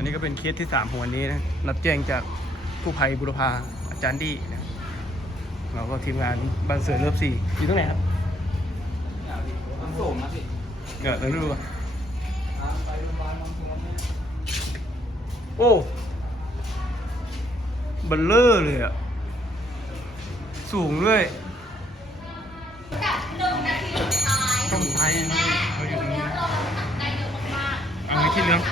อันนี้ก็เป็นเคสที่สามของวันนี้นะรับแจ้งจากผู้ภัยบุรพาอาจารย์ดีนะเราก็ทีมงานบ้านเสือเลิฟสี่อยู่ตรงไหนครับน้ำส้มนะพี่เกิดแล้วรู้ป่ะโอ้เบัลเลอร์เลยอะสูงด้วยต้องไทยนะเขาอยู่ตรงนี้นะเอาไว้ที่เรื่อง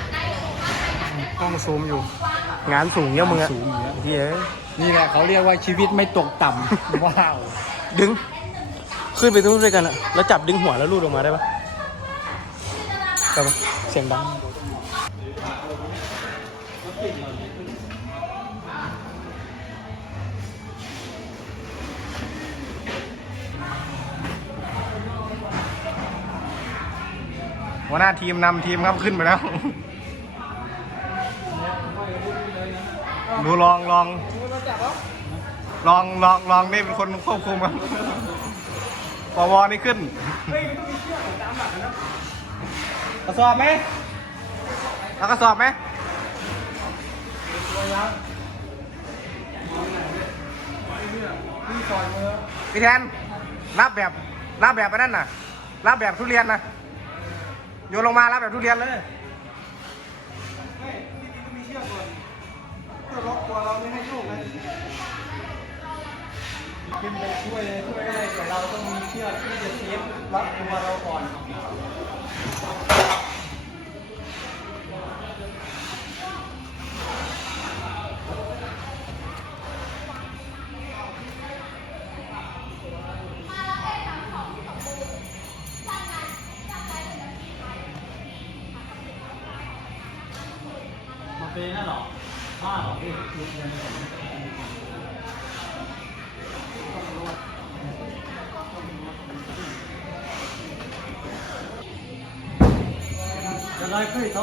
กล้องซูมอยู่ งานสูงเนี่ยมึงอะสูงอยู่แล้วเฮ้ยนี่แหละเขาเรียกว่าชีวิตไม่ตกต่ำ ว้าว ดึง ขึ้นไปตรงนู้นด้วยกันอะแล้วจับดึงหัวแล้วลูดออกมาได้ปะได้ปะเสียงดัง หัวหน้าทีมนำทีมครับขึ้นไปแล้ว ดูลองลองลองลองลองนี่เป็นคนควบคุมครับปวนี่ขึ้นกระสอบไหมเอากระสอบไหมพี่แทนรับแบบรับแบบไปนั่นน่ะรับแบบทุเรียนนะโยนลงมารับแบบทุเรียนเลย ช่วยช่วยได้แต่เราต้องมีเชือกที่จะเซฟรับตัวเราก่อนมาเป็นนั่นหรอผ้าหรอพี่ จะได้ขึ้นเลยเ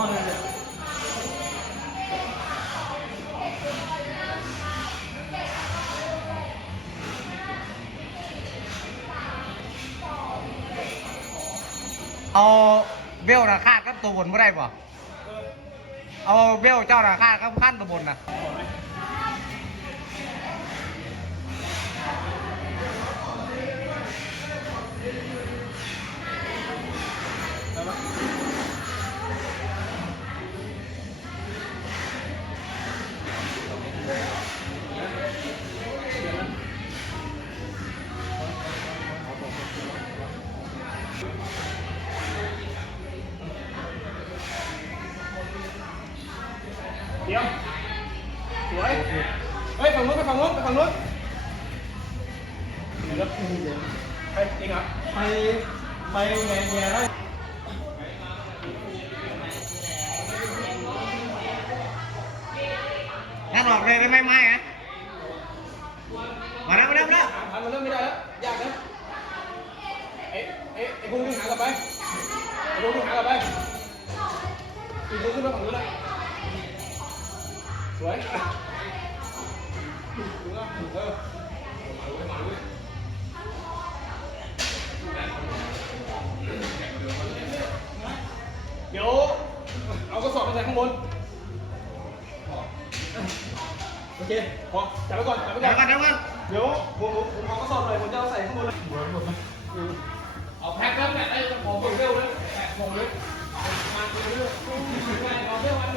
อาเบลนะคาดกับตัวบนไม่ได้ป่ะเอาเบลเจ้านะคาดกับขั้นตัวบนนะ เดี๋ยวสวยเฮ้ยฝั่งนู้นไปฝั่งนู้นไปฝั่งนู้นเดี๋ยวไปจริงเหรอไปไปแง่แง่ได้งั้นออกเลยได้ไหมไม่ฮะมาแล้วมาแล้วมาแล้วทำมันเริ่มไม่ได้แล้วยากนะเอ๊ะเอ๊ะไอ้พวกนี้หากลับไปไอ้พวกนี้หากลับไปอีกคนขึ้นมาฝั่งนู้นเลย สวยดูนะเออเดี๋ยวเอากระสอบไปใส่ข้างบน โอเค พอ จับไว้ก่อน จับไว้ก่เดี๋อยวนก่อนเดี๋ยวก่อน เดี๋ยวผมผมผมเอากระสอบเลยผมจะเอาใส่ข้างบนเลยเอาแพ็คแล้วแพ็คได้ขอเบอร์เบลเลยแพ็คผมเลยมาเบอร์เบลเอาเบลวัน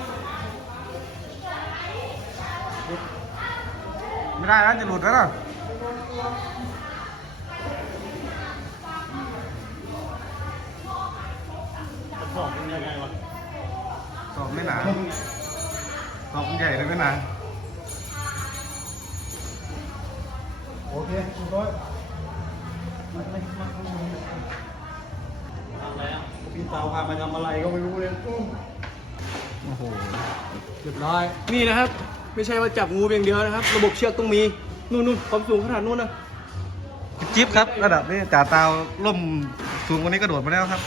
ไม่ได้แล้วจะหลุดแล้วนะสอบเป็นยังไงวะสอบไม่หนาสอบใหญ่เลยไม่หนาโอเคถูกร้อยมันไม่มันทำอะไรอะพี่สาวพามาทำอะไรก็ไม่รู้เลยโอ้โห เรียบร้อย นี่นะครับ ไม่ใช่ว่าจับงูเพียงเดียวนะครับ ระบบเชือกต้องมี นู่นนู่นความสูงขนาดนู่นนะจิ๊บครับ ระดับนี้จ่าตาวล่มสูงกว่านี้กระโดดมาแล้วครับ